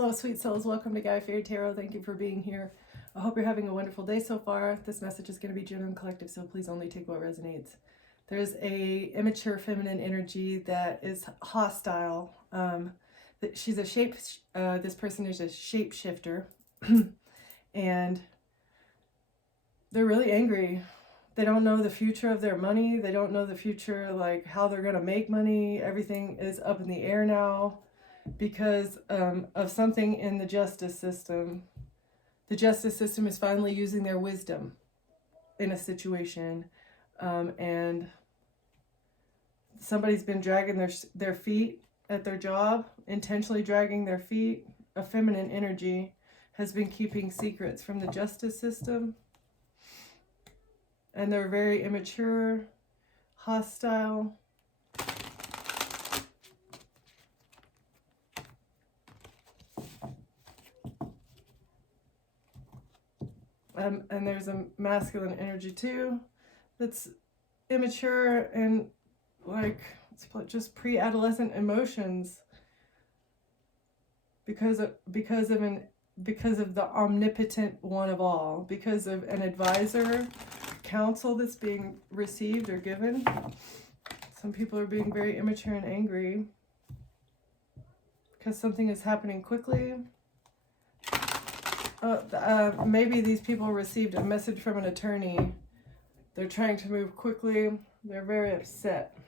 Hello, sweet souls. Welcome to Guy Fairy Tarot. Thank you for being here. I hope you're having a wonderful day so far. This message is going to be general and collective, so please only take what resonates. There's a immature feminine energy that is hostile. She's a this person is a shapeshifter, and they're really angry. They don't know the future of their money. They don't know the future, like how they're going to make money. Everything is up in the air now because of something in the justice system. The justice system is finally using their wisdom in a situation, and somebody's been dragging their feet at their job, intentionally dragging their feet. A feminine energy has been keeping secrets from the justice system, and they're very immature, hostile. And there's a masculine energy too that's immature and like just pre-adolescent emotions because of the omnipotent one of all, because of an advisor counsel that's being received or given. Some people are being very immature and angry because something is happening quickly. Maybe these people received a message from an attorney. They're trying to move quickly. They're very upset.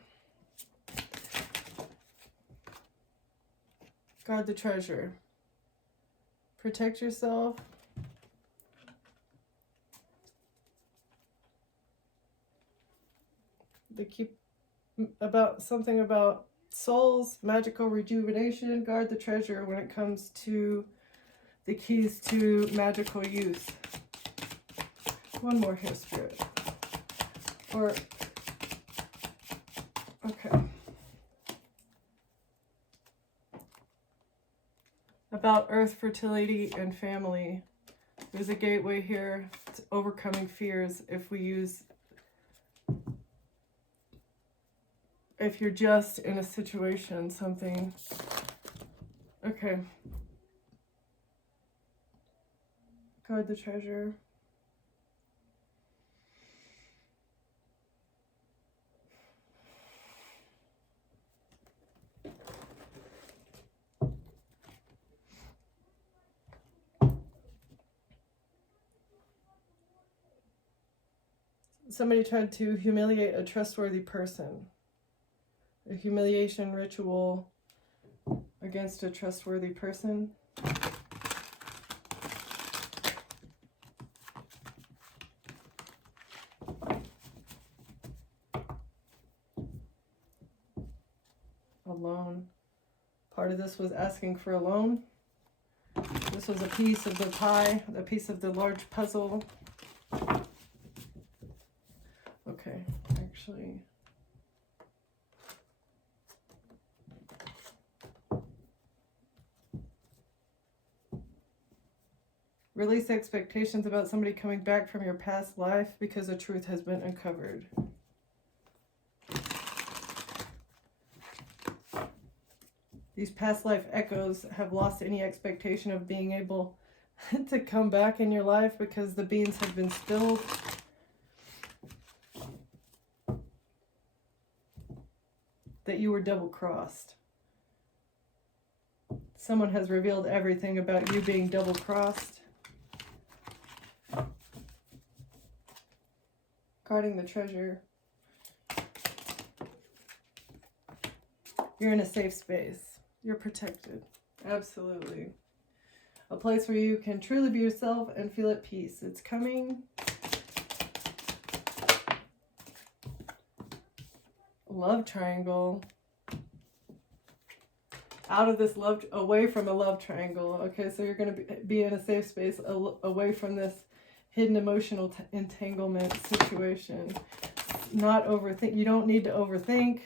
Guard the treasure. Protect yourself. They keep something about souls, magical rejuvenation. Guard the treasure when it comes to the keys to magical use. One more here, Spirit. Okay. About earth, fertility, and family. There's a gateway here to overcoming fears if you're just in a situation, something. Okay. Guard the treasure. Somebody tried to humiliate a trustworthy person. A humiliation ritual against a trustworthy person. A loan. Part of this was asking for a loan. This was a piece of the pie, a piece of the large puzzle. Okay, actually. Release expectations about somebody coming back from your past life because the truth has been uncovered. These past life echoes have lost any expectation of being able to come back in your life because the beans have been spilled. That you were double-crossed. Someone has revealed everything about you being double-crossed. Guarding the treasure. You're in a safe space. You're protected. Absolutely. A place where you can truly be yourself and feel at peace. It's coming. Love triangle. Out of this love, away from a love triangle. Okay, so you're going to be in a safe space away from this hidden emotional entanglement situation. Not overthink. You don't need to overthink.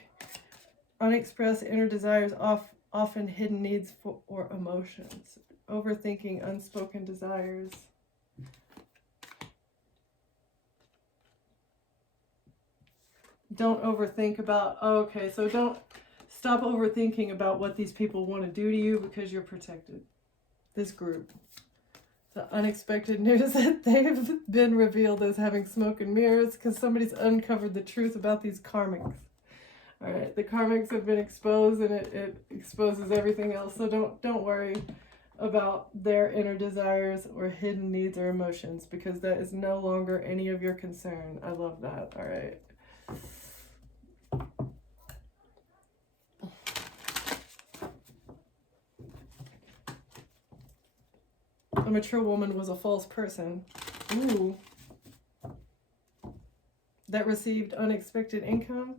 Unexpressed inner desires, often hidden needs or emotions. Overthinking unspoken desires. Don't overthink about, so don't stop overthinking about what these people want to do to you because you're protected. this group. The unexpected news that they've been revealed as having smoke and mirrors because somebody's uncovered the truth about these karmics. All right, the karmics have been exposed, and it exposes everything else. So don't worry about their inner desires or hidden needs or emotions, because that is no longer any of your concern. I love that. All right. A mature woman was a false person. Ooh. That received unexpected income.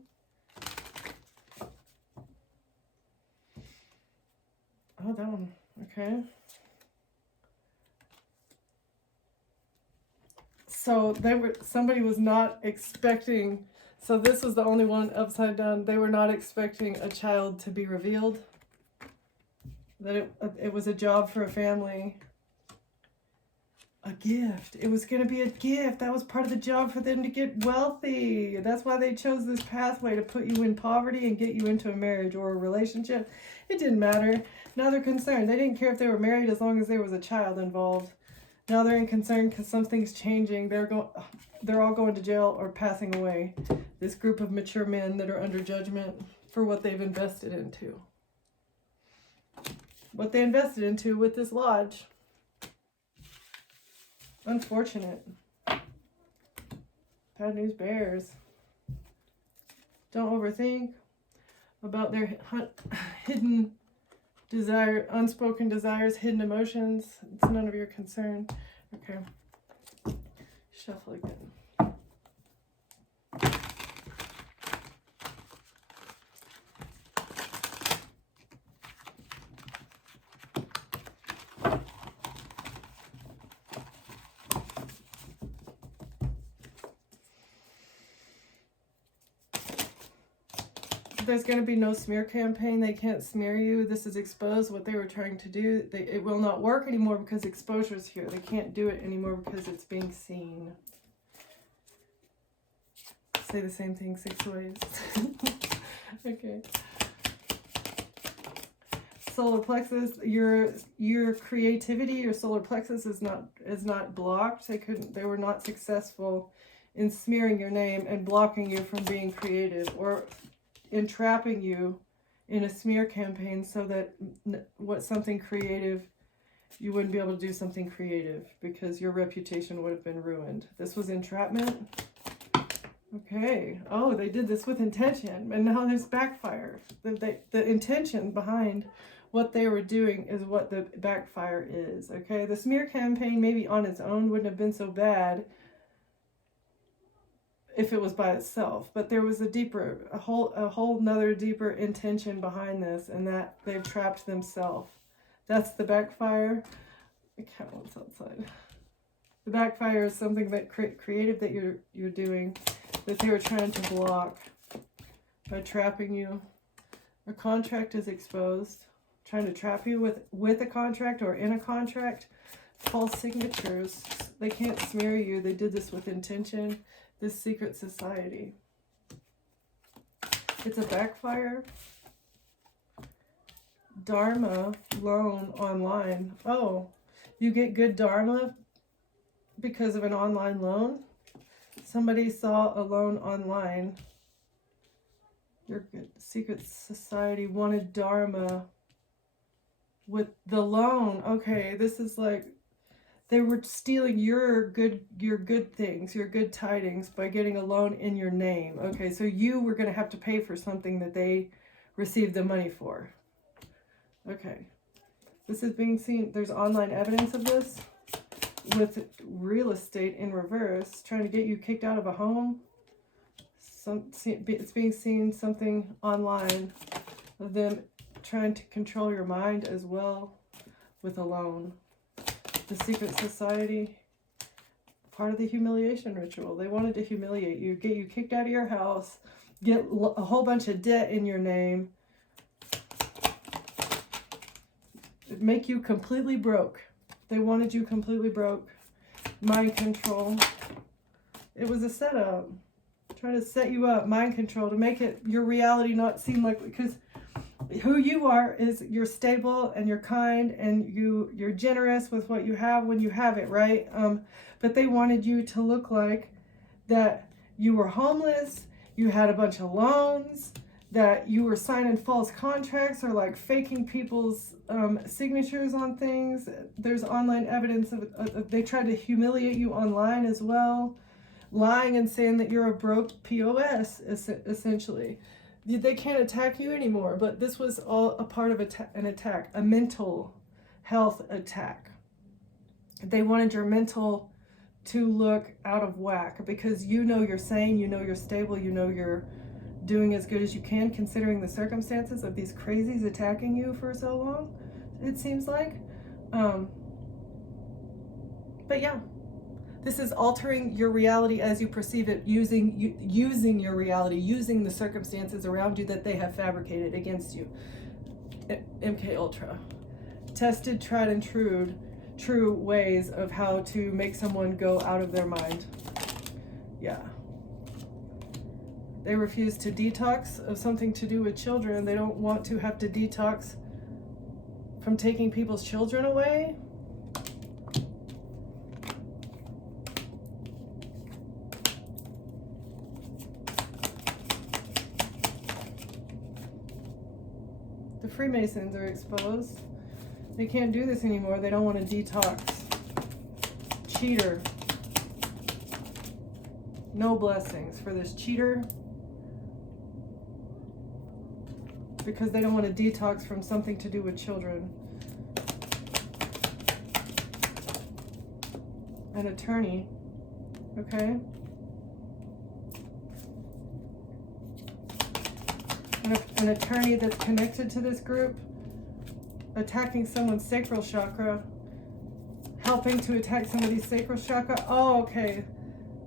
Oh, that one. Okay. So somebody was not expecting, so this was the only one upside down. They were not expecting a child to be revealed. That it was a job for a family. A gift. It was going to be a gift. That was part of the job for them to get wealthy. That's why they chose this pathway, to put you in poverty and get you into a marriage or a relationship. It didn't matter. Now they're concerned. They didn't care if they were married as long as there was a child involved. Now they're in concern because something's changing. They're all going to jail or passing away. This group of mature men that are under judgment for what they've invested into. What they invested into with this lodge. Unfortunate. Bad news bears. Don't overthink about their hidden desire, unspoken desires, hidden emotions. It's none of your concern. Okay. Shuffle again. There's going to be no smear campaign. They can't smear you. This is exposed what they were trying to do. It will not work anymore because exposure is here. They can't do it anymore because it's being seen. Say the same thing 6 ways. Okay. Solar plexus, your creativity, your solar plexus is not blocked. They were not successful in smearing your name and blocking you from being creative, or entrapping you in a smear campaign so that something creative, you wouldn't be able to do something creative because your reputation would have been ruined. This was entrapment. Okay. Oh, they did this with intention, and now there's backfire. The intention behind what they were doing is what the backfire is. Okay. The smear campaign maybe on its own wouldn't have been so bad if it was by itself, but there was a whole nother deeper intention behind this, and that they've trapped themselves. That's the backfire. The cat wants outside. The backfire is something that creative that you're doing that they were trying to block by trapping you. A contract is exposed, trying to trap you with a contract or in a contract. False signatures. They can't smear you. They did this with intention. This secret society. It's a backfire. Dharma loan online. Oh, you get good dharma because of an online loan? Somebody saw a loan online. Your good secret society wanted dharma with the loan. Okay, this is like they were stealing your good things, your good tidings by getting a loan in your name. Okay, so you were going to have to pay for something that they received the money for. Okay, this is being seen. There's online evidence of this with real estate in reverse, trying to get you kicked out of a home. It's being seen something online of them trying to control your mind as well with a loan. The secret society, part of the humiliation ritual. They wanted to humiliate you, get you kicked out of your house, get a whole bunch of debt in your name, make you completely broke. They wanted you completely broke. Mind control. It was a setup. Trying to set you up, mind control, to make it your reality not seem like, because who you are is you're stable and you're kind and you're generous with what you have when you have it, right? But they wanted you to look like that you were homeless, you had a bunch of loans, that you were signing false contracts or like faking people's signatures on things. There's online evidence of they tried to humiliate you online as well, lying and saying that you're a broke POS essentially. They can't attack you anymore, but this was all a part of an attack, a mental health attack. They wanted your mental to look out of whack because you know you're sane, you know you're stable, you know you're doing as good as you can considering the circumstances of these crazies attacking you for so long, it seems like. But yeah, this is altering your reality as you perceive it, using your reality, using the circumstances around you that they have fabricated against you. MK Ultra. Tested, tried and true ways of how to make someone go out of their mind. Yeah. They refuse to detox of something to do with children. They don't want to have to detox from taking people's children away. The Freemasons are exposed. They can't do this anymore. They don't want to detox. Cheater. No blessings for this cheater. Because they don't want to detox from something to do with children. An attorney. Okay. An attorney that's connected to this group, attacking someone's sacral chakra, helping to attack somebody's sacral chakra. Oh, okay.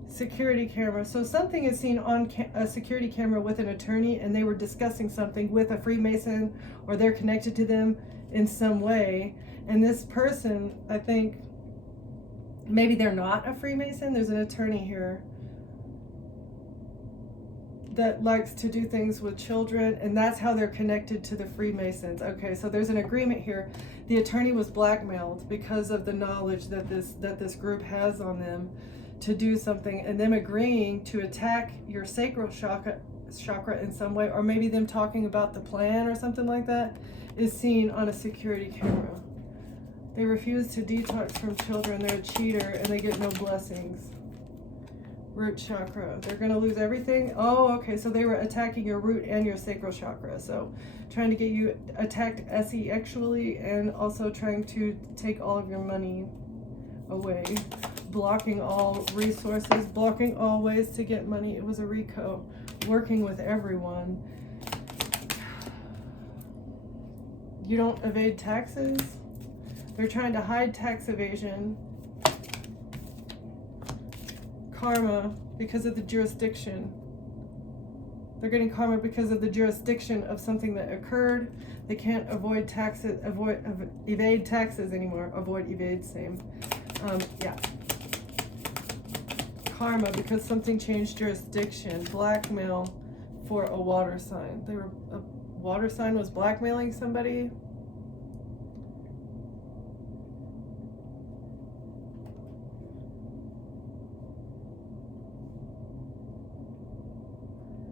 Security camera. So something is seen on a security camera with an attorney, and they were discussing something with a Freemason, or they're connected to them in some way. And this person, I think, maybe they're not a Freemason. There's an attorney here that likes to do things with children, and that's how they're connected to the Freemasons. Okay, so there's an agreement here. The attorney was blackmailed because of the knowledge that this group has on them to do something, and them agreeing to attack your sacral chakra in some way, or maybe them talking about the plan or something like that, is seen on a security camera. They refuse to detox from children. They're a cheater and they get no blessings. Root chakra. They're going to lose everything. Oh, okay. So they were attacking your root and your sacral chakra. So trying to get you attacked sexually, and also trying to take all of your money away. Blocking all resources, blocking all ways to get money. It was a RICO. Working with everyone. You don't evade taxes. They're trying to hide tax evasion. Karma because of the jurisdiction. They're getting karma because of the jurisdiction of something that occurred. They can't evade taxes anymore. Evade, same. Yeah. Karma because something changed jurisdiction. Blackmail for a water sign. A water sign was blackmailing somebody.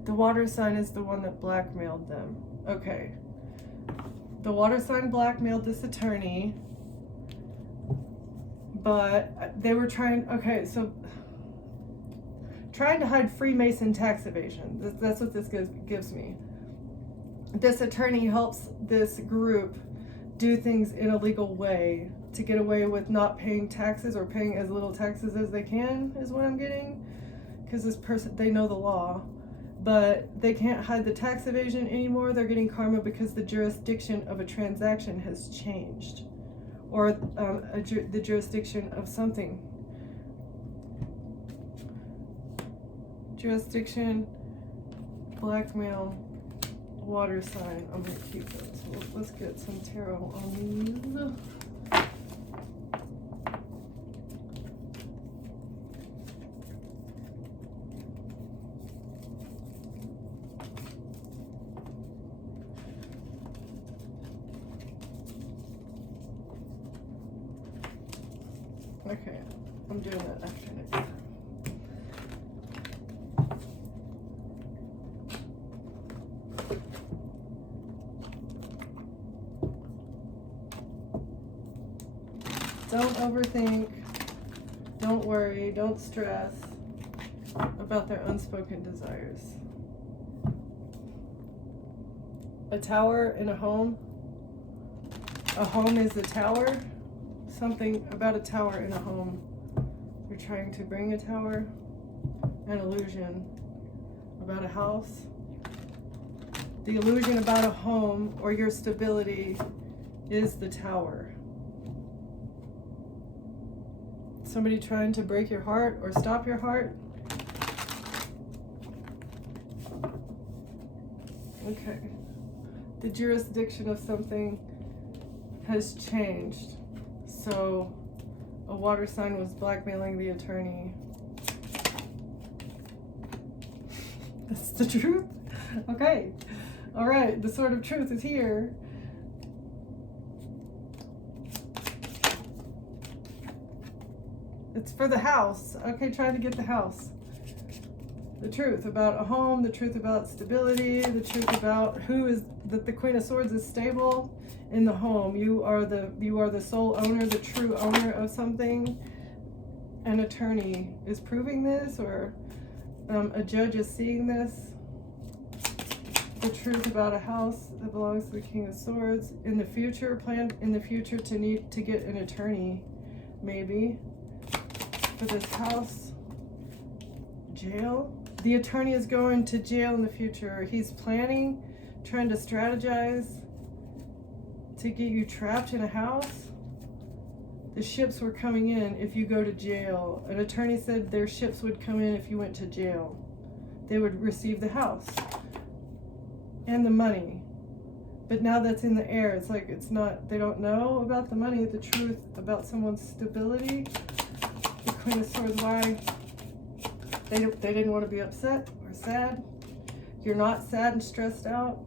The water sign is the one that blackmailed them. Okay. The water sign blackmailed this attorney, but they were trying to hide Freemason tax evasion. That's what this gives me. This attorney helps this group do things in a legal way to get away with not paying taxes, or paying as little taxes as they can, is what I'm getting. Because this person, they know the law. But they can't hide the tax evasion anymore. They're getting karma because the jurisdiction of a transaction has changed, or the jurisdiction of something. Jurisdiction, blackmail, water sign. I'm going to keep those. Let's get some tarot on these. Okay, I'm doing that after next. Don't overthink, don't worry, don't stress about their unspoken desires. A tower in a home is a tower. Something about a tower in a home. You're trying to bring a tower, an illusion about a house. The illusion about a home or your stability is the tower. Somebody trying to break your heart or stop your heart. Okay. The jurisdiction of something has changed. So a water sign was blackmailing the attorney. That's the truth? Okay. All right. The sword of truth is here. It's for the house. Okay, trying to get the house. The truth about a home, the truth about stability, the truth about that the Queen of Swords is stable in the home. You are the sole owner, the true owner of something. An attorney is proving this, or a judge is seeing this. The truth about a house that belongs to the King of Swords. In the future, planned in the future to need to get an attorney, maybe. For this house, jail. The attorney is going to jail in the future. He's planning, trying to strategize to get you trapped in a house. The ships were coming in if you go to jail. An attorney said their ships would come in if you went to jail. They would receive the house and the money. But now that's in the air. It's like it's not, they don't know about the money, the truth about someone's stability. The Queen of Swords, why? They didn't want to be upset or sad. You're not sad and stressed out.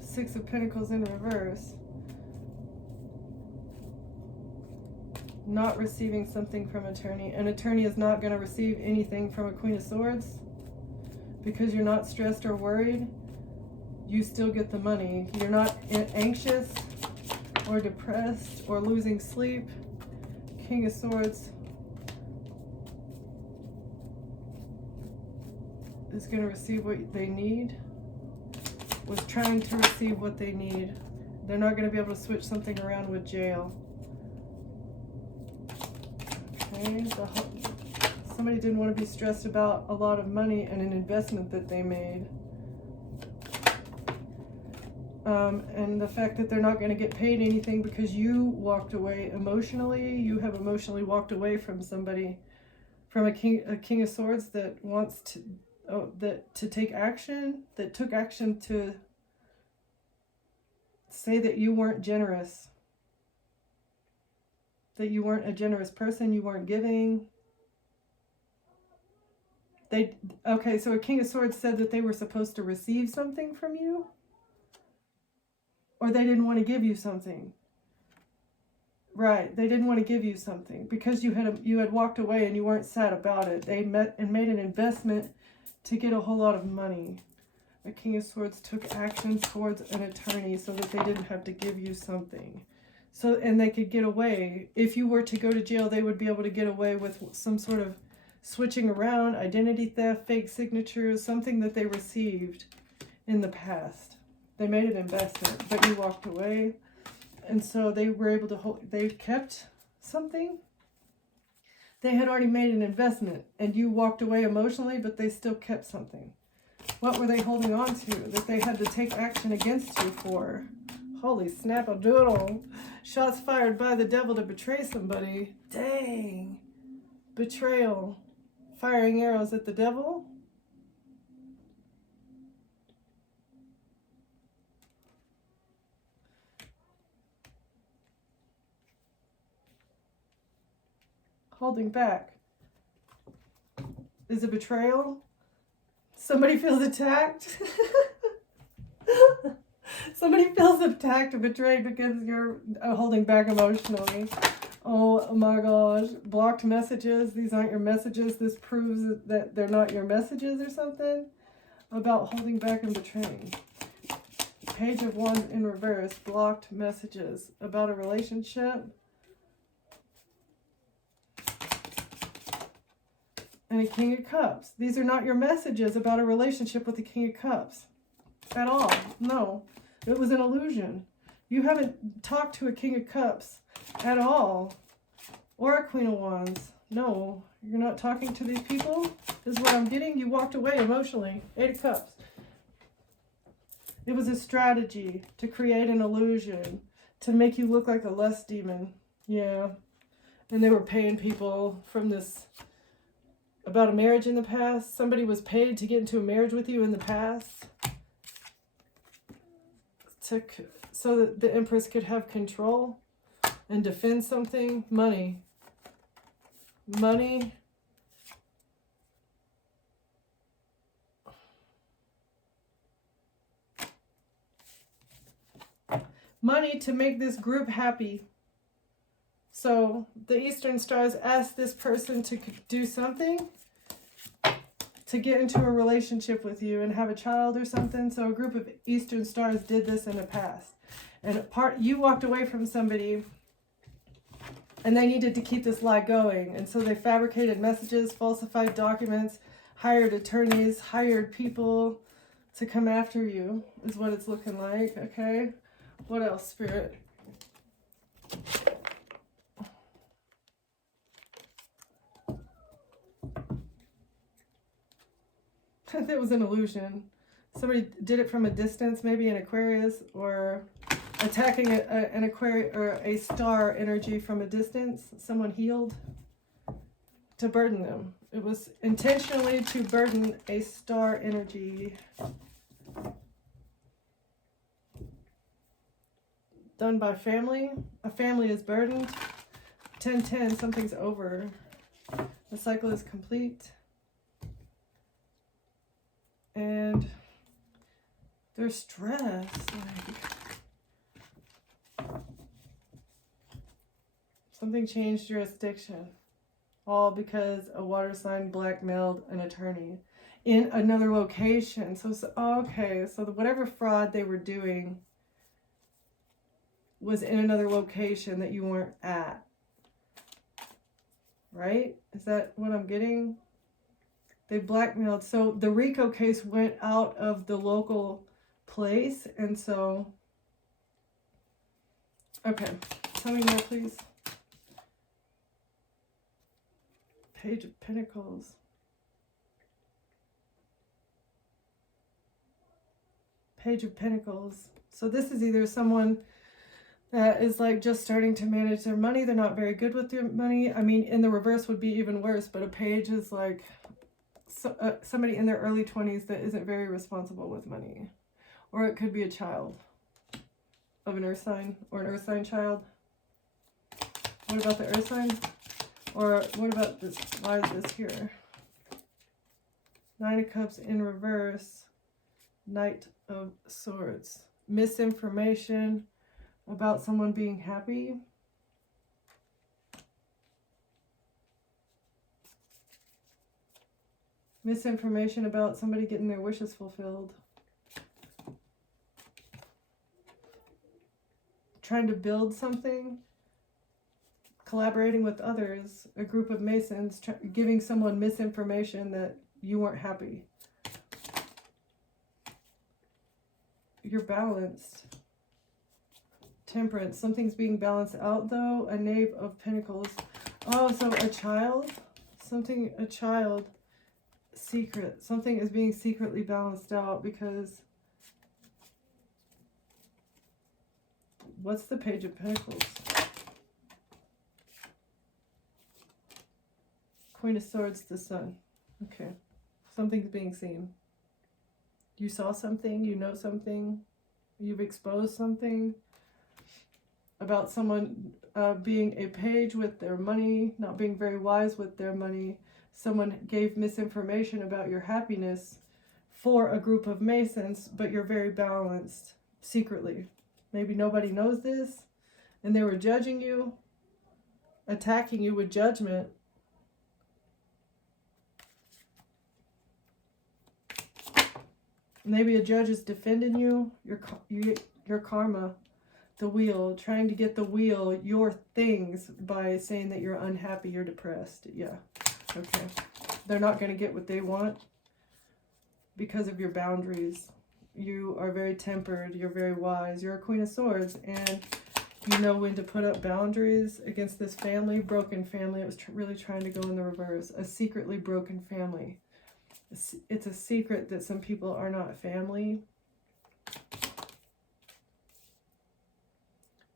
Six of Pentacles in reverse. Not receiving something from attorney. An attorney is not going to receive anything from a Queen of Swords because you're not stressed or worried. You still get the money. You're not anxious or depressed or losing sleep. King of Swords is going to receive what they need. Was trying to receive what they need. They're not going to be able to switch something around with jail. Okay, somebody didn't want to be stressed about a lot of money and an investment that they made. And the fact that they're not going to get paid anything because you walked away emotionally. You have emotionally walked away from somebody, from a king of swords that wants to take action, that took action to say that you weren't generous, that you weren't a generous person, you weren't giving. Okay, so a king of swords said that they were supposed to receive something from you, or they didn't want to give you something. Right, they didn't want to give you something because you had walked away and you weren't sad about it. They met and made an investment to get a whole lot of money. A king of swords took action towards an attorney so that they didn't have to give you something. So, and they could get away. If you were to go to jail, they would be able to get away with some sort of switching around, identity theft, fake signatures, something that they received in the past. They made an investment, but you walked away. And so they were able to hold, they kept something. They had already made an investment and you walked away emotionally, but they still kept something. What were they holding on to that they had to take action against you for? Holy snap-a-doodle. Shots fired by the devil to betray somebody. Dang. Betrayal. Firing arrows at the devil. Holding back. Is it betrayal? Somebody feels attacked. Somebody feels attacked or betrayed because you're holding back emotionally. Oh my gosh. Blocked messages. These aren't your messages. This proves that they're not your messages or something. About holding back and betraying. Page of Wands in reverse. Blocked messages. About a relationship. And a King of Cups. These are not your messages about a relationship with the King of Cups. At all. No. It was an illusion. You haven't talked to a King of Cups at all. Or a Queen of Wands. No. You're not talking to these people? Is what I'm getting. You walked away emotionally. 8 of Cups. It was a strategy to create an illusion. To make you look like a lust demon. Yeah. And they were paying people from this... About a marriage in the past. Somebody was paid to get into a marriage with you in the past. So that the Empress could have control and defend something. Money. Money. Money to make this group happy. So the Eastern Stars asked this person to do something to get into a relationship with you and have a child or something. So a group of Eastern Stars did this in the past. And you walked away from somebody and they needed to keep this lie going. And so they fabricated messages, falsified documents, hired attorneys, hired people to come after you is what it's looking like. Okay. What else, Spirit? That was an illusion. Somebody did it from a distance, maybe an Aquarius, or attacking an Aquarius or a star energy from a distance. Someone healed to burden them. It was intentionally to burden a star energy. Done by family. A family is burdened. 10-10, something's over. The cycle is complete. And they're stressed. Like, something changed jurisdiction. All because a water sign blackmailed an attorney in another location. So okay, so whatever fraud they were doing was in another location that you weren't at. Right? Is that what I'm getting? They blackmailed. So the RICO case went out of the local place. And so, okay. Tell me more, please. Page of Pentacles. Page of Pentacles. So this is either someone that is like just starting to manage their money. They're not very good with their money. I mean, in the reverse would be even worse. But a page is like... somebody in their early 20s that isn't very responsible with money. Or it could be a child of an earth sign or an earth sign child. What about the earth sign? Or what about this? Why is this here? 9 of Cups in reverse. Knight of Swords. Misinformation about someone being happy. Misinformation about somebody getting their wishes fulfilled. Trying to build something. Collaborating with others. A group of Masons. Giving someone misinformation that you weren't happy. You're balanced. Temperance. Something's being balanced out though. A Knave of Pentacles. Oh, so a child? A child. Secret. Something is being secretly balanced out because what's the Page of Pentacles? Queen of Swords, the Sun. Okay. Something's being seen. You saw something, you know something, you've exposed something about someone being a page with their money, not being very wise with their money. Someone gave misinformation about your happiness for a group of Masons, but you're very balanced secretly. Maybe nobody knows this and they were judging you. attacking you with judgment. Maybe a judge is defending you, your karma, the wheel, trying to get the wheel, your things, by saying that you're unhappy, you're depressed. Yeah, okay. They're not going to get what they want because of your boundaries. You are very tempered, you're very wise, you're a Queen of Swords, and you know when to put up boundaries against this family, broken family. It was really trying to go in the reverse. A secretly broken family. It's a secret that some people are not family.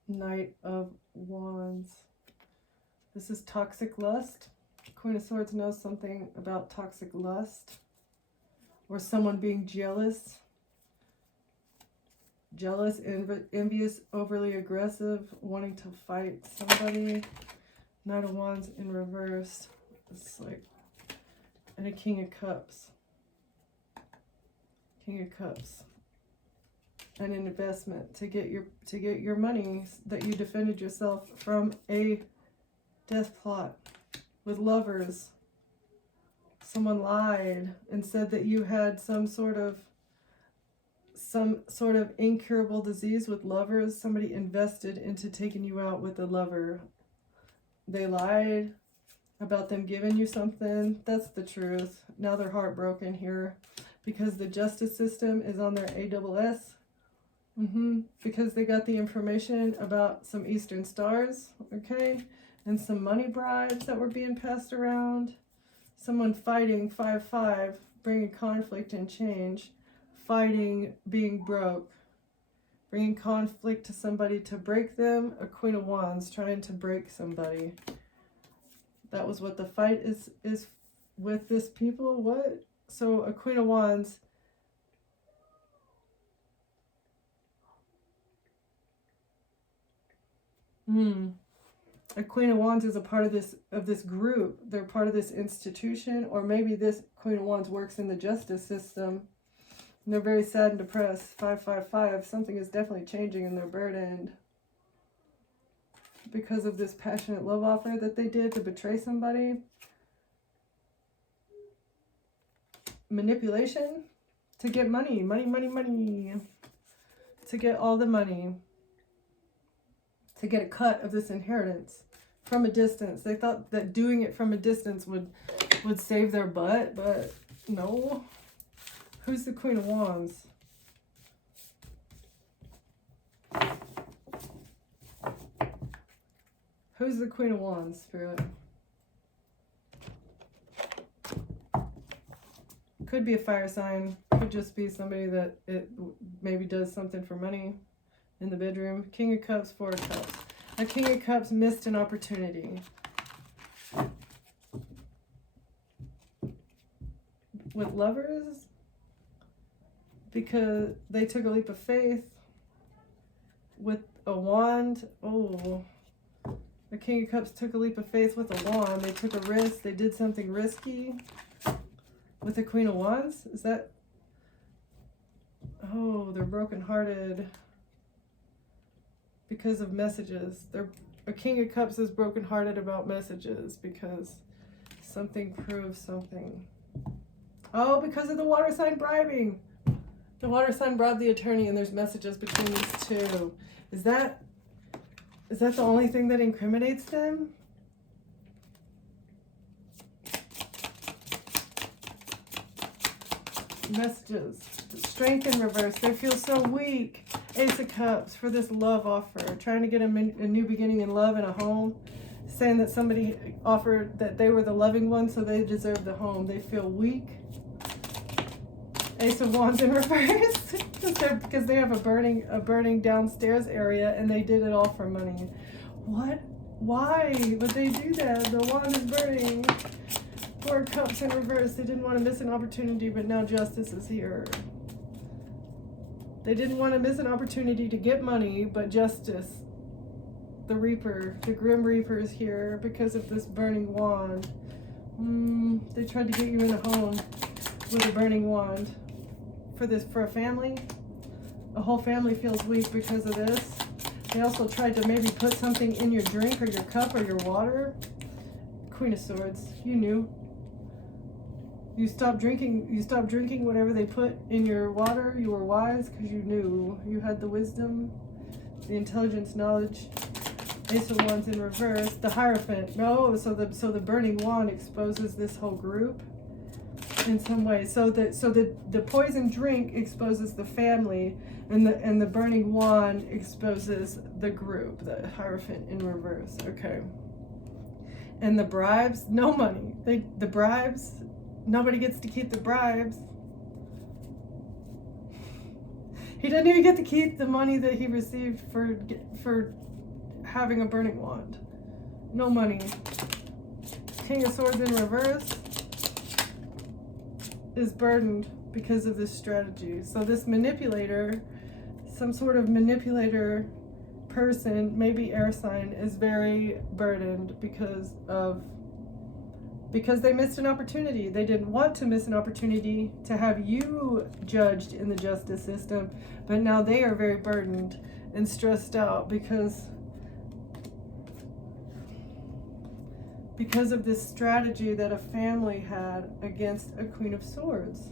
Knight of Wands. This is toxic lust. Queen of Swords knows something about toxic lust. Or someone being jealous. Jealous, envious, overly aggressive, wanting to fight somebody. Knight of Wands in reverse. It's like, and a King of Cups. King of Cups. An investment to get your money that you defended yourself from a death plot with lovers. Someone lied and said that you had some sort of incurable disease with lovers. Somebody invested into taking you out with a lover. They lied about them giving you something. That's the truth. Now they're heartbroken here because the justice system is on their AWS. Because they got the information about some Eastern stars, okay? And some money bribes that were being passed around. Someone fighting 5-5, bringing conflict and change. Fighting, being broke. Bringing conflict to somebody to break them. A Queen of Wands trying to break somebody. That was what the fight is with this people. What? So a Queen of Wands. A Queen of Wands is a part of this group. They're part of this institution, or maybe this Queen of Wands works in the justice system. And they're very sad and depressed. 5-5-5. Something is definitely changing and they're burdened because of this passionate love offer that they did to betray somebody. Manipulation to get money. Money. To get all the money. To get a cut of this inheritance from a distance. They thought that doing it from a distance would save their butt, but no. Who's the Queen of Wands? Who's the Queen of Wands, Spirit? Could be a fire sign. Could just be somebody that it maybe does something for money in the bedroom. King of Cups, Four of Cups. A King of Cups missed an opportunity. With lovers, because they took a leap of faith. With a wand, oh, the King of Cups took a leap of faith with a wand. They took a risk. They did something risky. With the Queen of Wands, is that? Oh, they're brokenhearted because of messages. A King of Cups is brokenhearted about messages because something proves something. Oh, because of the water sign bribing. The water sign bribed the attorney, and there's messages between these two. Is that the only thing that incriminates them? Messages. Strength in reverse. They feel so weak. Ace of Cups for this love offer. Trying to get a new beginning in love and a home. Saying that somebody offered that they were the loving one, so they deserve the home. They feel weak. Ace of Wands in reverse. Because they have a burning downstairs area, and they did it all for money. What? Why would they do that? The wand is burning. Four of Cups in reverse. They didn't want to miss an opportunity, but now justice is here. They didn't want to miss an opportunity to get money, but justice. The Reaper, the Grim Reaper is here because of this burning wand. They tried to get you in a home with a burning wand. For a family. A whole family feels weak because of this. They also tried to maybe put something in your drink or your cup or your water. Queen of Swords, you knew. You stopped drinking whatever they put in your water. You were wise because you knew. You had the wisdom, the intelligence, knowledge. Ace of Wands in reverse. The Hierophant. No, so the burning wand exposes this whole group in some way. So the poison drink exposes the family, and the burning wand exposes the group. The Hierophant in reverse. Okay. And the bribes, no money. The bribes, nobody gets to keep the bribes. He doesn't even get to keep the money that he received for having a burning wand. No money. King of Swords in reverse is burdened because of this strategy. So this manipulator, some sort of manipulator person, maybe air sign, is very burdened because they missed an opportunity. They didn't want to miss an opportunity to have you judged in the justice system, but now they are very burdened and stressed out because of this strategy that a family had against a Queen of Swords.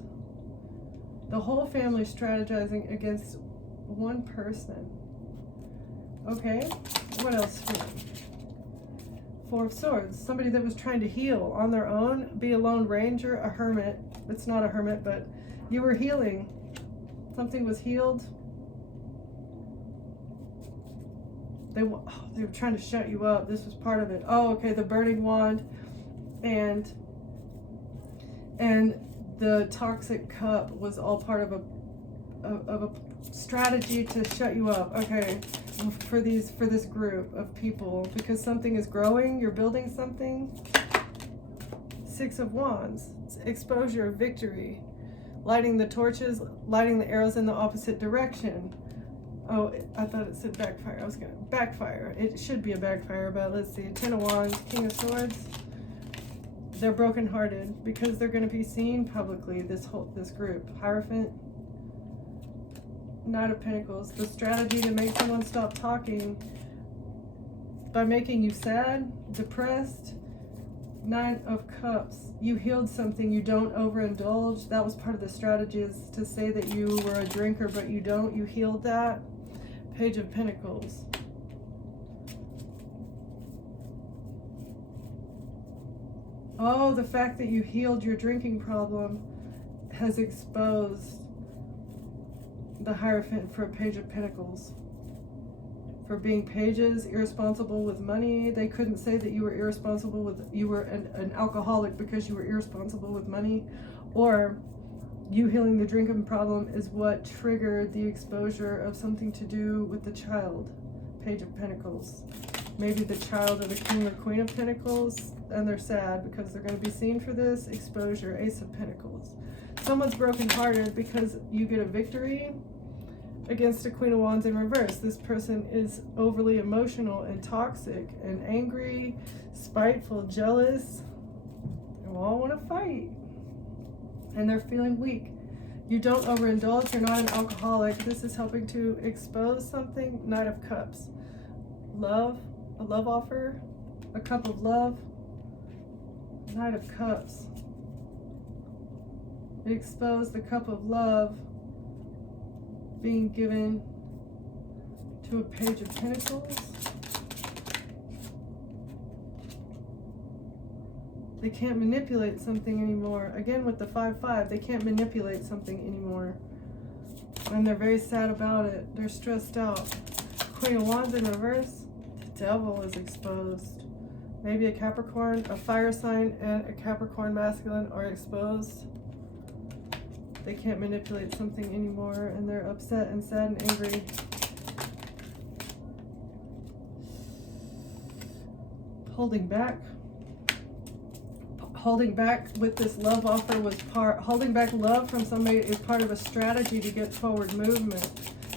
The whole family strategizing against one person. Okay, what else? Four of Swords, somebody that was trying to heal on their own, be a lone ranger, a hermit. It's not a hermit, but you were healing. Something was healed. They were trying to shut you up. This was part of it. Oh, okay, the burning wand and the toxic cup was all part of a strategy to shut you up. Okay, for this group of people, because something is growing, you're building something. Six of Wands, exposure, victory, lighting the torches, lighting the arrows in the opposite direction. Oh, I thought it said backfire. I was gonna backfire. It should be a backfire, but let's see. Ten of Wands, King of Swords. They're brokenhearted because they're going to be seen publicly. This group. Hierophant. Knight of Pentacles. The strategy to make someone stop talking by making you sad, depressed. Nine of Cups. You healed something. You don't overindulge. That was part of the strategy, is to say that you were a drinker, but you don't. You healed that. Page of Pentacles. Oh, the fact that you healed your drinking problem has exposed the Hierophant for a Page of Pentacles. For being pages, irresponsible with money. They couldn't say that you were irresponsible with, you were an alcoholic because you were irresponsible with money, or you healing the drinking problem is what triggered the exposure of something to do with the child. Page of Pentacles. Maybe the child of the King or Queen of Pentacles, and they're sad because they're going to be seen for this. Exposure. Ace of Pentacles. Someone's brokenhearted because you get a victory against a Queen of Wands in reverse. This person is overly emotional and toxic and angry, spiteful, jealous. They all want to fight. And they're feeling weak. You don't overindulge. You're not an alcoholic. This is helping to expose something. Knight of Cups. Love. A love offer. A cup of love. Knight of Cups. Expose the cup of love being given to a Page of Pentacles. They can't manipulate something anymore. Again, with the 5-5, they can't manipulate something anymore. And they're very sad about it. They're stressed out. Queen of Wands in reverse. The Devil is exposed. Maybe a Capricorn, a fire sign, and a Capricorn masculine are exposed. They can't manipulate something anymore, and they're upset and sad and angry. Holding back. Holding back with this love offer was holding back love from somebody is part of a strategy to get forward movement,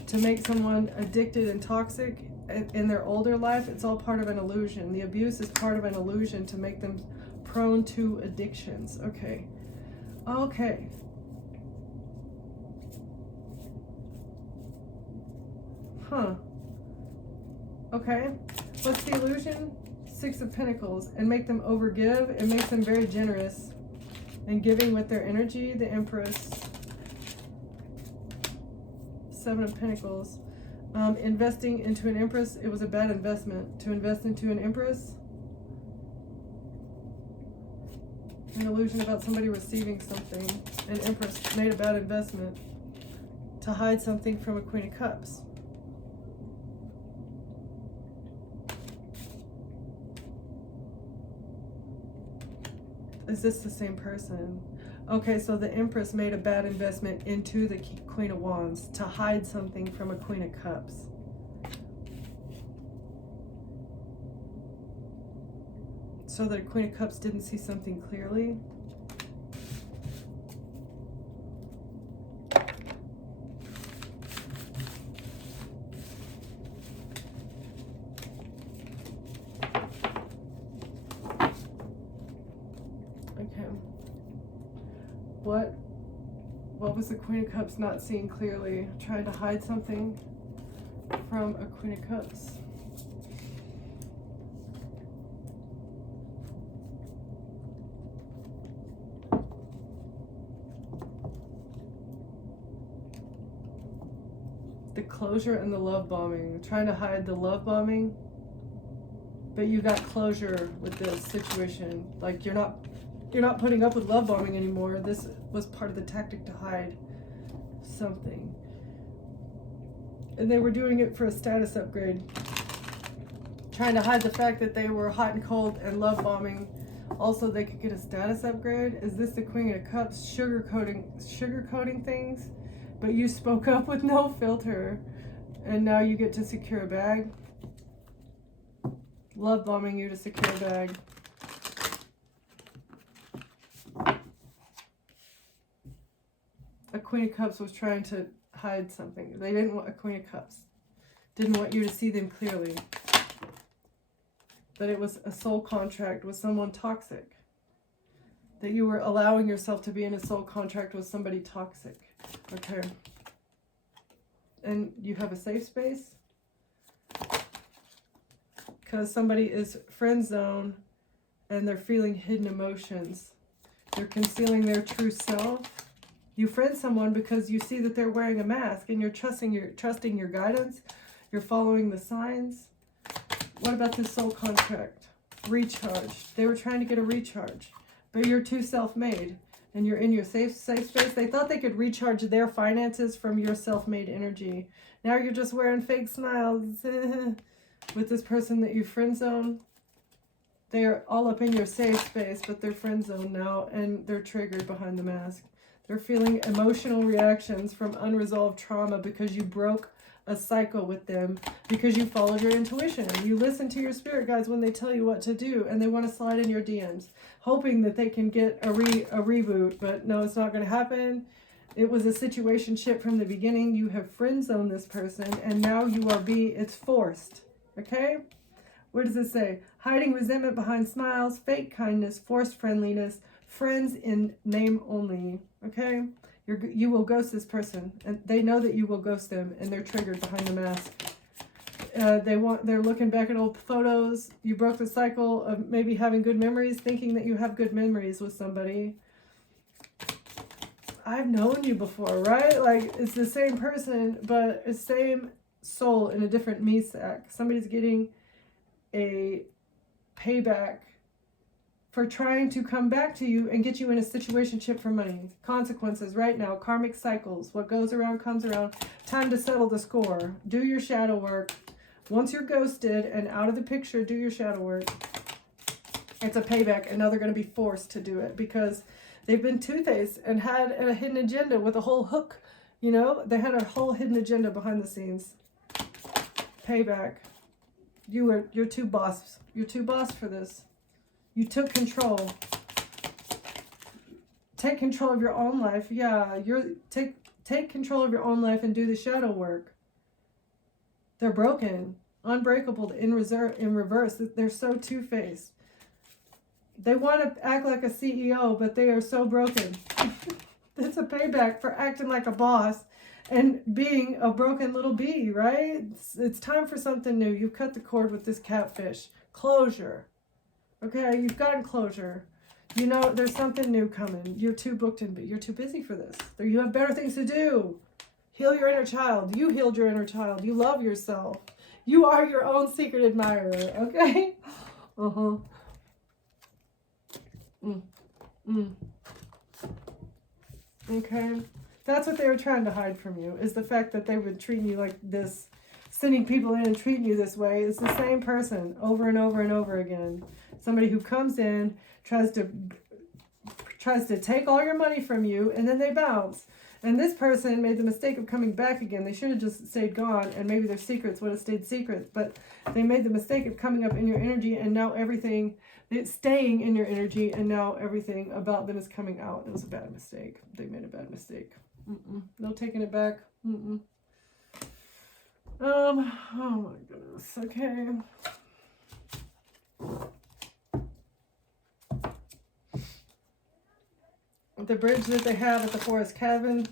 to make someone addicted and toxic in their older life. It's all part of an illusion. The abuse is part of an illusion to make them prone to addictions. Okay. Okay. Huh. Okay, what's the illusion? Six of Pentacles. And make them overgive. It makes them very generous and giving with their energy. The Empress. Seven of Pentacles. Investing into an Empress, it was a bad investment. To invest into an Empress. An illusion about somebody receiving something. An Empress made a bad investment. To hide something from a Queen of Cups. Is this the same person? Okay, so the Empress made a bad investment into the Queen of Wands to hide something from a Queen of Cups. So that a Queen of Cups didn't see something clearly. What was the Queen of Cups not seeing clearly? Trying to hide something from a Queen of Cups. The closure and the love bombing. Trying to hide the love bombing, but you got closure with this situation. Like you're not putting up with love bombing anymore. This was part of the tactic to hide something. And they were doing it for a status upgrade. Trying to hide the fact that they were hot and cold and love bombing. Also, they could get a status upgrade. Is this the Queen of Cups? Sugarcoating things? But you spoke up with no filter. And now you get to secure a bag. Love bombing you to secure a bag. A Queen of Cups was trying to hide something. They didn't want a Queen of Cups. Didn't want you to see them clearly. That it was a soul contract with someone toxic. That you were allowing yourself to be in a soul contract with somebody toxic. Okay. And you have a safe space. Because somebody is friend zone and they're feeling hidden emotions. They're concealing their true self. You friend someone because you see that they're wearing a mask and you're trusting your guidance. You're following the signs. What about this soul contract? Recharge. They were trying to get a recharge, but you're too self-made and you're in your safe space. They thought they could recharge their finances from your self-made energy. Now you're just wearing fake smiles with this person that you friend zone. They're all up in your safe space, but they're friend zone now and they're triggered behind the mask. They're feeling emotional reactions from unresolved trauma because you broke a cycle with them, because you followed your intuition. You listen to your spirit guides when they tell you what to do, and they want to slide in your DMs, hoping that they can get a reboot, but no, it's not going to happen. It was a situationship from the beginning. You have friend zoned this person, and now it's forced, okay? What does it say? Hiding resentment behind smiles, fake kindness, forced friendliness, friends in name only, okay? You will ghost this person, and they know that you will ghost them, and they're triggered behind the mask. They're looking back at old photos. You broke the cycle of maybe having good memories, thinking that you have good memories with somebody. I've known you before, right? Like, it's the same person, but it's same soul in a different me sack. Somebody's getting a payback for trying to come back to you and get you in a situationship for money. Consequences right now, karmic cycles. What goes around comes around. Time to settle the score. Do your shadow work. Once you're ghosted and out of the picture, do your shadow work. It's a payback, and now they're going to be forced to do it because they've been two-faced and had a hidden agenda with a whole hook. You know, they had a whole hidden agenda behind the scenes. Payback. You're too boss. You're too boss for this. You took control. Take control of your own life. Yeah, take control of your own life and do the shadow work. They're broken, unbreakable, in reverse. They're so two-faced. They want to act like a CEO, but they are so broken. It's a payback for acting like a boss and being a broken little bee, right? It's time for something new. You've cut the cord with this catfish. Closure. Okay, you've gotten closure. You know there's something new coming. You're too booked and you're too busy for this. You have better things to do. Heal your inner child. You healed your inner child. You love yourself. You are your own secret admirer, okay? Uh-huh. Okay? That's what they were trying to hide from you, is the fact that they would treat you like this, sending people in and treating you this way. It's the same person over and over and over again. Somebody who comes in, tries to take all your money from you, and then they bounce. And this person made the mistake of coming back again. They should have just stayed gone, and maybe their secrets would have stayed secret. But they made the mistake of coming up in your energy, and now everything, it's staying in your energy, and now everything about them is coming out. It was a bad mistake. They made a bad mistake. No taking it back. Oh my goodness. Okay. The bridge that they have at the forest cabin,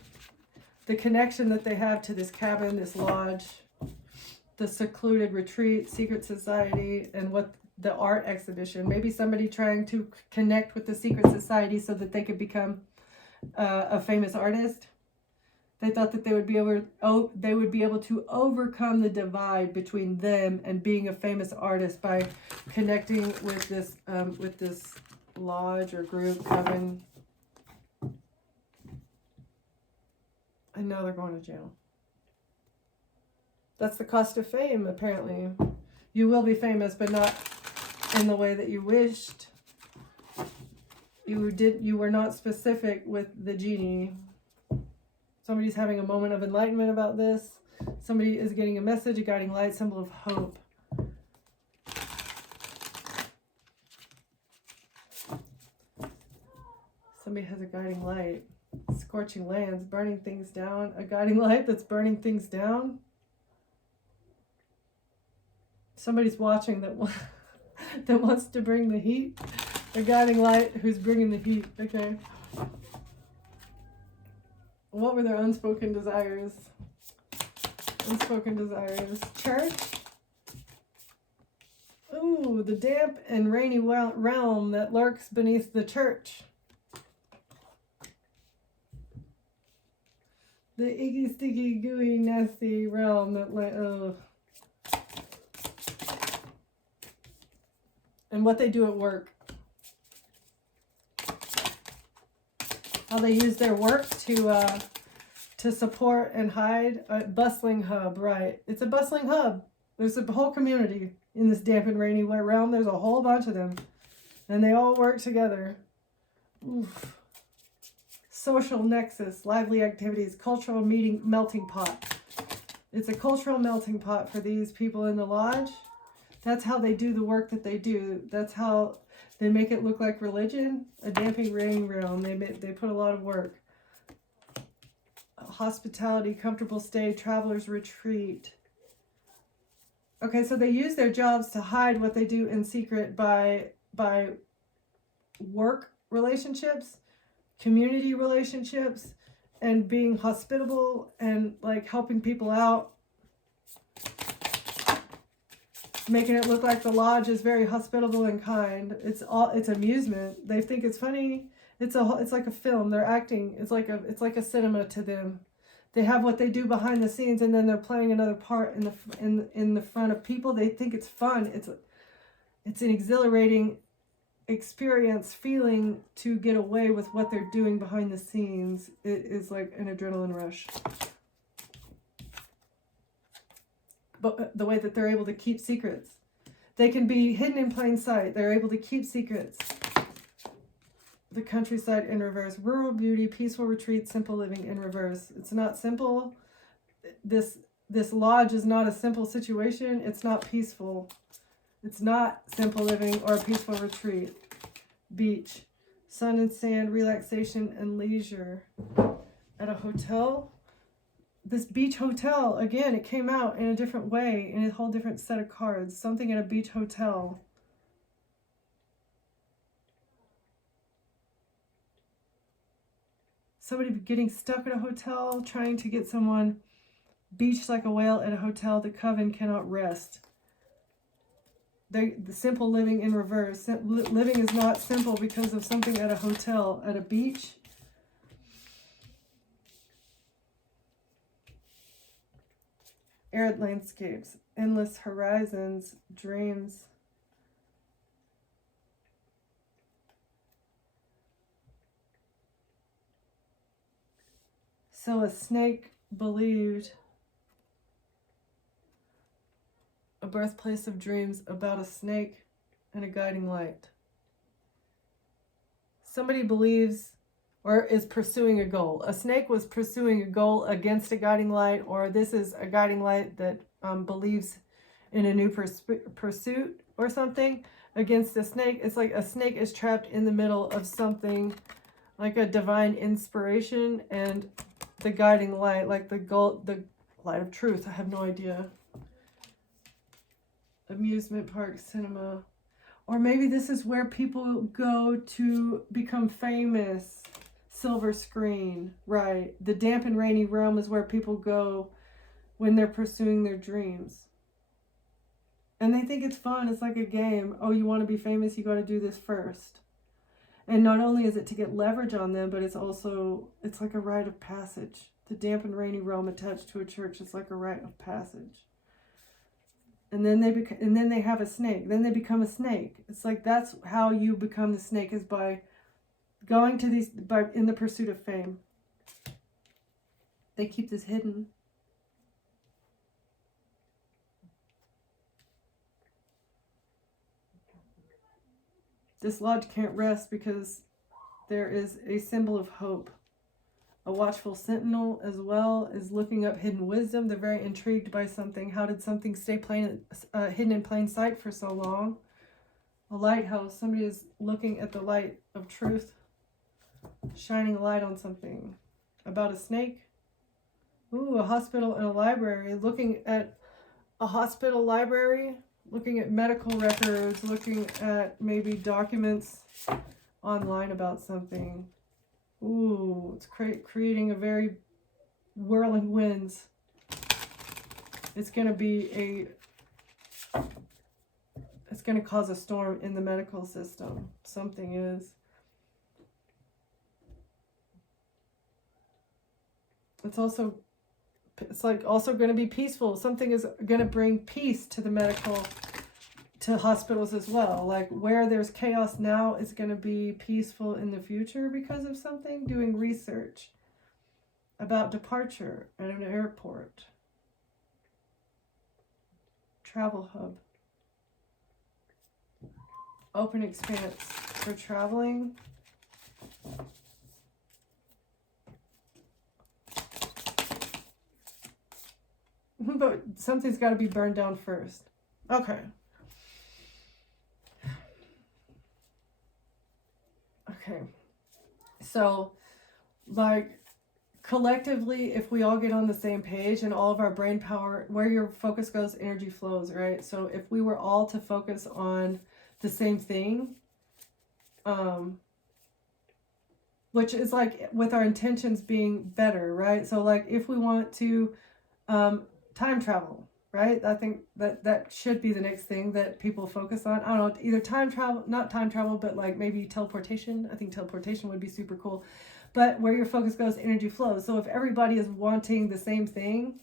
the connection that they have to this cabin, this lodge, the secluded retreat, secret society, and what the art exhibition. Maybe somebody trying to connect with the secret society so that they could become a famous artist. They thought that they would be able to overcome the divide between them and being a famous artist by connecting with this lodge or group cabin. And now they're going to jail. That's the cost of fame, apparently. You will be famous, but not in the way that you wished. You were not specific with the genie. Somebody's having a moment of enlightenment about this. Somebody is getting a message, a guiding light, symbol of hope. Somebody has a guiding light. Scorching lands, burning things down. A guiding light that's burning things down. Somebody's watching that wants to bring the heat. A guiding light who's bringing the heat. Okay. What were their unspoken desires? Unspoken desires. Church. Ooh, the damp and rainy realm that lurks beneath the church. The icky, sticky, gooey, nasty realm that and what they do at work. How they use their work to support and hide a bustling hub, right? It's a bustling hub. There's a whole community in this damp and rainy realm. There's a whole bunch of them. And they all work together. Oof. Social nexus, lively activities, cultural melting pot. It's a cultural melting pot for these people in the lodge. That's how they do the work that they do. That's how they make it look like religion. A damping rain realm. They put a lot of work. Hospitality, comfortable stay, traveler's retreat. Okay, so they use their jobs to hide what they do in secret by work relationships, community relationships, and being hospitable and like helping people out, making it look like the lodge is very hospitable and kind. It's amusement. They think it's funny. It's like a film. They're acting. It's like a cinema to them. They have what they do behind the scenes, and then they're playing another part in the front of people. They think it's fun. It's an exhilarating experience, feeling to get away with what they're doing behind the scenes. It is like an adrenaline rush. But the way that they're able to keep secrets. They can be hidden in plain sight. They're able to keep secrets. The countryside in reverse. Rural beauty, peaceful retreat, simple living in reverse. It's not simple. This lodge is not a simple situation. It's not peaceful. It's not simple living or a peaceful retreat. Beach. Sun and sand, relaxation and leisure. At a hotel. This beach hotel, again, it came out in a different way, in a whole different set of cards. Something at a beach hotel. somebody getting stuck at a hotel, trying to get someone beached like a whale at a hotel. The coven cannot rest. The simple living in reverse. Living is not simple because of something at a hotel, at a beach. Arid landscapes, endless horizons, dreams. So a snake believed a birthplace of dreams about a snake and a guiding light. Somebody believes or is pursuing a goal. A snake was pursuing a goal against a guiding light, or this is a guiding light that believes in a new pursuit or something against a snake. It's like a snake is trapped in the middle of something like a divine inspiration and the guiding light, like the light of truth. I have no idea. Amusement park, cinema. Or maybe this is where people go to become famous. Silver screen, right. The damp and rainy realm is where people go when they're pursuing their dreams. And they think it's fun. It's like a game. Oh, you want to be famous? You got to do this first. And not only is it to get leverage on them, but it's like a rite of passage. The damp and rainy realm attached to a church is like a rite of passage. And then they have a snake. Then they become a snake. It's like that's how you become the snake, is by going to these, in the pursuit of fame. They keep this hidden. This lodge can't rest because there is a symbol of hope. A watchful sentinel as well is looking up hidden wisdom. They're very intrigued by something. How did something stay hidden in plain sight for so long? A lighthouse. Somebody is looking at the light of truth, shining a light on something. About a snake. Ooh, a hospital and a library. Looking at a hospital library, looking at medical records, looking at maybe documents online about something. Ooh, it's creating a very whirling winds. It's going to cause a storm in the medical system. Something is. It's also going to be peaceful. Something is going to bring peace to to hospitals as well. Like where there's chaos now is going to be peaceful in the future because of something. Doing research about departure at an airport. Travel hub. Open expanse for traveling. But something's got to be burned down first. Okay. Okay. So, like, collectively, if we all get on the same page and all of our brain power, where your focus goes, energy flows, right? So if we were all to focus on the same thing, which is like with our intentions being better, right? So like if we want to time travel, right? I think that should be the next thing that people focus on. I don't know, either time travel, not time travel, but like maybe teleportation. I think teleportation would be super cool. But where your focus goes, energy flows. So if everybody is wanting the same thing,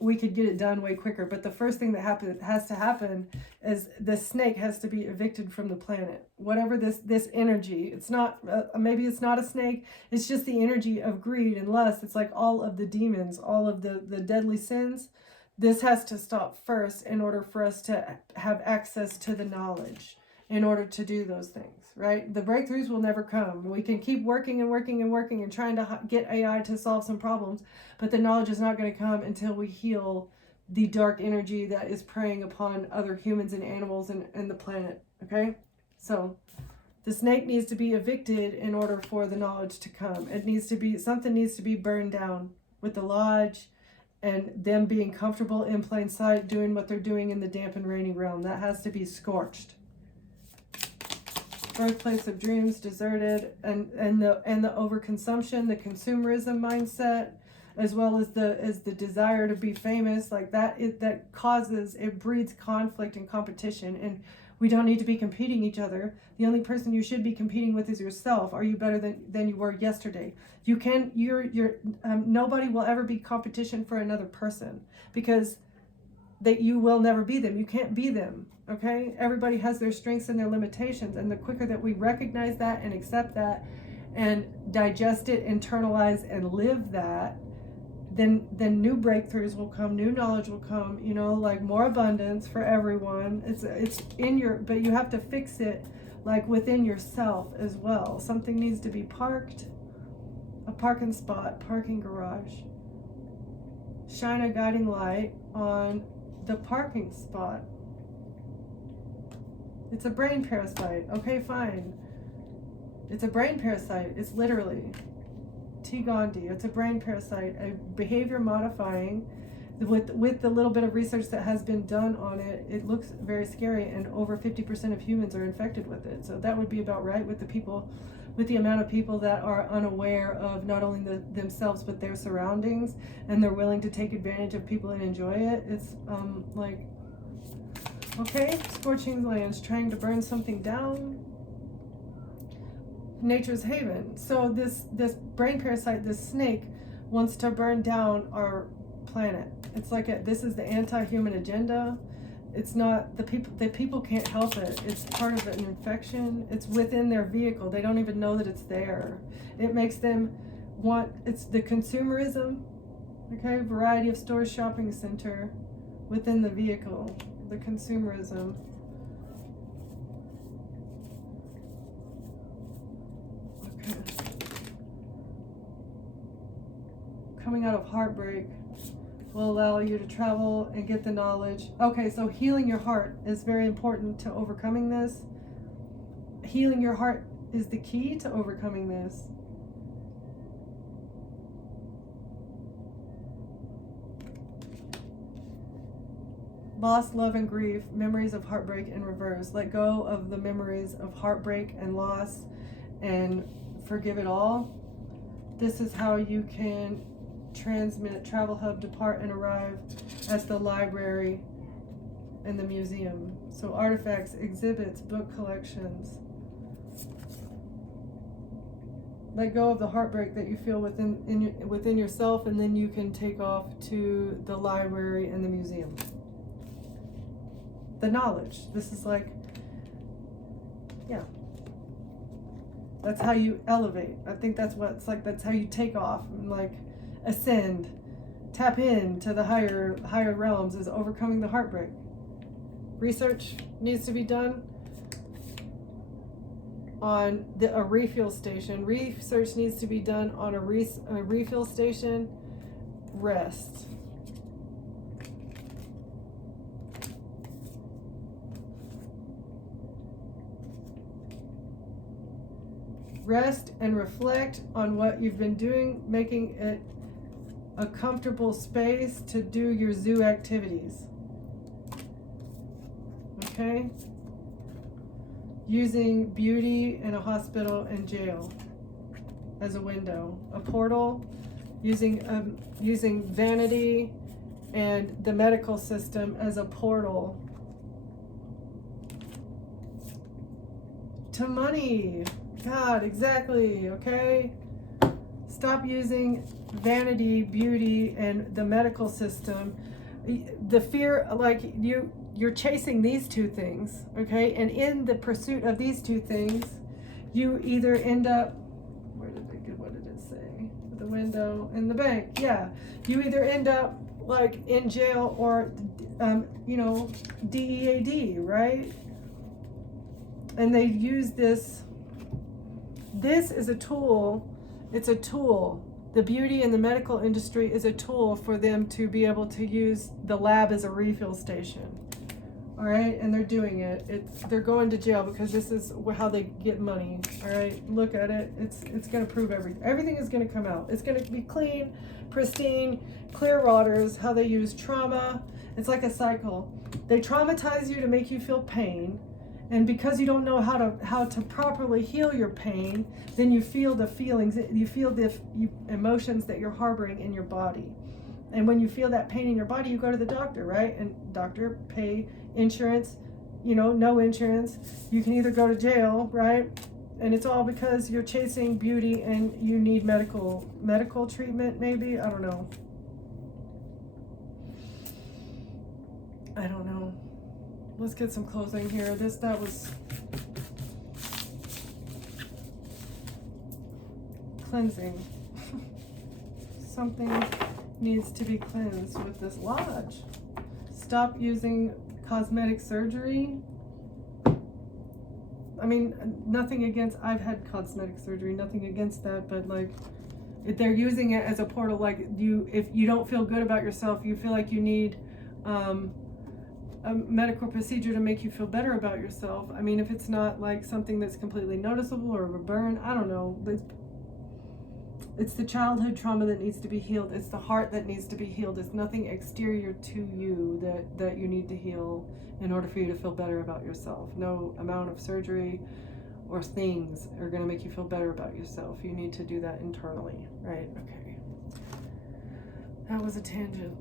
we could get it done way quicker. But the first thing that has to happen is the snake has to be evicted from the planet. Whatever this energy, it's not, maybe it's not a snake, it's just the energy of greed and lust. It's like all of the demons, all of the deadly sins. This has to stop first in order for us to have access to the knowledge in order to do those things, right? The breakthroughs will never come. We can keep working and working and working and trying to get AI to solve some problems, but the knowledge is not going to come until we heal the dark energy that is preying upon other humans and animals and the planet, okay? So the snake needs to be evicted in order for the knowledge to come. Something needs to be burned down with the lodge and them being comfortable in plain sight, doing what they're doing in the damp and rainy realm. That has to be scorched. birthplace of dreams deserted, and the overconsumption, the consumerism mindset, as well as the desire to be famous, like that, it breeds conflict and competition. And we don't need to be competing each other. The only person you should be competing with is yourself. Are you better than you were yesterday? Nobody will ever be competition for another person, because you will never be them. You can't be them. Okay? Everybody has their strengths and their limitations, and the quicker that we recognize that and accept that and digest it, internalize, and live that, then new breakthroughs will come, new knowledge will come, like more abundance for everyone. It's in but you have to fix it like within yourself as well. Something needs to be parked, a parking spot, parking garage. Shine a guiding light on the parking spot. It's a brain parasite. Okay, fine. It's a brain parasite. It's literally T. Gandhi. It's a brain parasite, a behavior modifying. With the little bit of research that has been done on it, it looks very scary, and over 50% of humans are infected with it. So that would be about right with the amount of people that are unaware of not only themselves but their surroundings, and they're willing to take advantage of people and enjoy it. It's okay, scorching lands, trying to burn something down. Nature's haven. So this brain parasite, this snake, wants to burn down our planet. It's like this is the anti-human agenda. It's not the people can't help it. It's part of an infection. It's within their vehicle. They don't even know that it's there. It makes them it's the consumerism. Okay, variety of stores, shopping center within the vehicle. The consumerism. Coming out of heartbreak will allow you to travel and get the knowledge. Okay, so healing your heart is very important to overcoming this. Healing your heart is the key to overcoming this. Loss, love, and grief, memories of heartbreak in reverse. Let go of the memories of heartbreak and loss and forgive it all. This is how you can transmit, travel hub, depart, and arrive at the library and the museum. So artifacts, exhibits, book collections. Let go of the heartbreak that you feel within yourself, and then you can take off to the library and the museum. The knowledge. This is that's how you elevate. I think that's what it's like. That's how you take off and ascend, tap in to the higher realms, is overcoming the heartbreak. Research needs to be done on a refuel station. Research needs to be done on a refuel station. Rest. Rest and reflect on what you've been doing, making it a comfortable space to do your zoo activities. Okay? Using beauty in a hospital and jail as a window. A portal, using vanity and the medical system as a portal to money. God, exactly, okay? Stop using vanity, beauty, and the medical system. The fear, you're chasing these two things, okay? And in the pursuit of these two things, you either end up, what did it say? The window in the bank, yeah. You either end up in jail or, DEAD, right? And they use this is a tool. It's a tool. The beauty and the medical industry is a tool for them to be able to use the lab as a refill station. All right, and they're doing it. They're going to jail because this is how they get money. All right, look at it. It's going to prove everything. Everything is going to come out. It's going to be clean, pristine, clear waters. How they use trauma. It's like a cycle. They traumatize you to make you feel pain, And because you don't know how to properly heal your pain, then you feel the feelings, you feel the emotions that you're harboring in your body. And when you feel that pain in your body, you go to the doctor, right? And doctor, pay insurance, no insurance. You can either go to jail, right? And it's all because you're chasing beauty and you need medical treatment, maybe. I don't know. Let's get some closing here. That was cleansing. Something needs to be cleansed with this lodge. Stop using cosmetic surgery. I mean, nothing against, I've had cosmetic surgery, nothing against that, but like, if they're using it as a portal, like if you don't feel good about yourself, you feel like you need a medical procedure to make you feel better about yourself. I mean, if it's not like something that's completely noticeable or a burn, I don't know. It's the childhood trauma that needs to be healed. It's the heart that needs to be healed. It's nothing exterior to you that you need to heal in order for you to feel better about yourself. No amount of surgery or things are going to make you feel better about yourself. You need to do that internally, right? Okay. That was a tangent.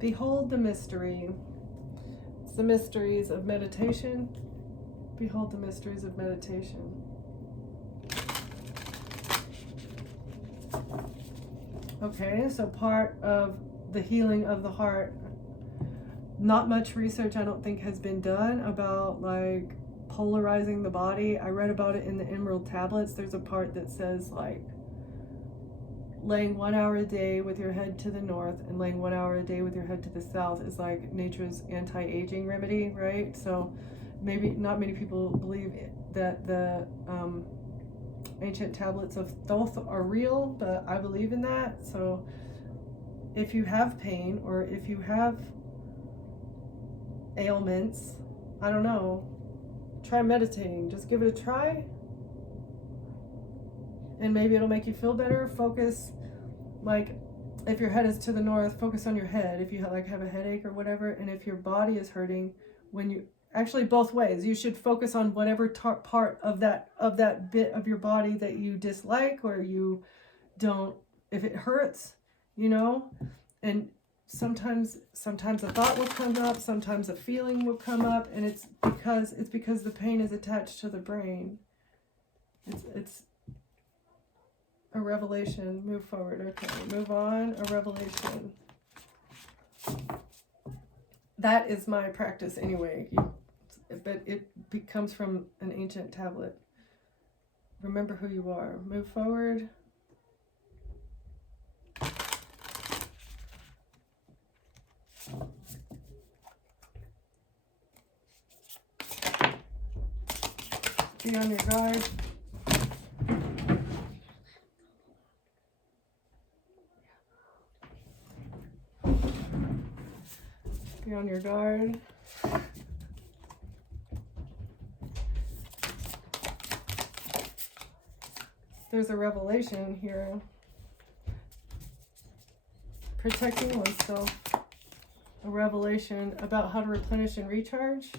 Behold the mystery. It's the mysteries of meditation. Behold the mysteries of meditation. Okay, so part of the healing of the heart, not much research I don't think has been done about like polarizing the body. I read about it in the Emerald Tablets. There's a part that says like laying 1 hour a day with your head to the north and laying 1 hour a day with your head to the south is like nature's anti-aging remedy, right? So maybe not many people believe that the ancient tablets of Thoth are real, but I believe in that. So if you have pain or if you have ailments, I don't know, try meditating. Just give it a try. And maybe it'll make you feel better. Focus, like if your head is to the north, focus on your head. If you have a headache or whatever, and if your body is hurting, actually both ways, you should focus on whatever part of that bit of your body that you dislike or you don't, if it hurts, and sometimes a thought will come up, sometimes a feeling will come up, and it's because the pain is attached to the brain. It's a revelation. Move forward. Okay, move on. A revelation. That is my practice anyway. But it comes from an ancient tablet. Remember who you are. Move forward. Be on your guard. Be on your guard. There's a revelation here. Protecting oneself. A revelation about how to replenish and recharge.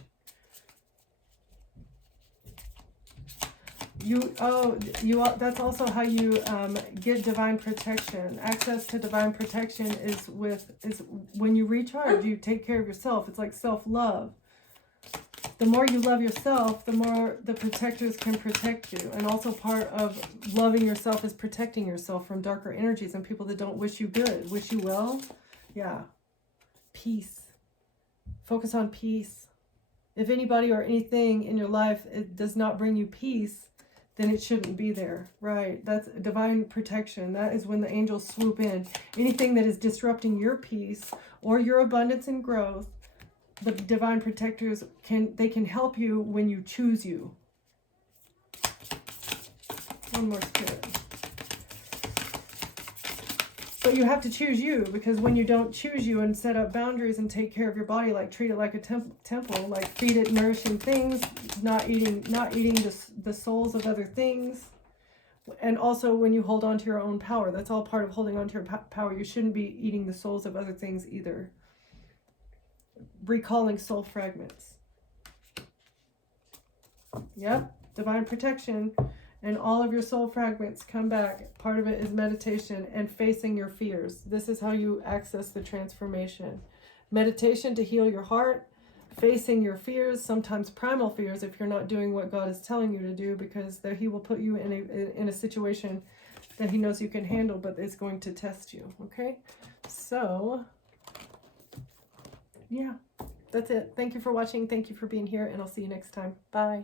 That's also how you get divine protection. Access to divine protection is when you recharge, you take care of yourself. It's like self-love. The more you love yourself, the more the protectors can protect you. And also part of loving yourself is protecting yourself from darker energies and people that don't wish you good, wish you well. Yeah. Peace. Focus on peace. If anybody or anything in your life it does not bring you peace, then it shouldn't be there, right? That's divine protection. That is when the angels swoop in. Anything that is disrupting your peace or your abundance and growth, the divine protectors can help you when you choose you. One more spirit. But you have to choose you, because when you don't choose you and set up boundaries and take care of your body, like treat it like a temple, like feed it nourishing things, not eating the souls of other things, And also when you hold on to your own power, that's all part of holding on to your power. You shouldn't be eating the souls of other things either. Recalling soul fragments. Yep, divine protection. And all of your soul fragments come back. Part of it is meditation and facing your fears. This is how you access the transformation. Meditation to heal your heart, facing your fears, sometimes primal fears if you're not doing what God is telling you to do, because there He will put you in a situation that He knows you can handle, but it's going to test you. Okay? So, yeah, that's it. Thank you for watching. Thank you for being here, and I'll see you next time. Bye.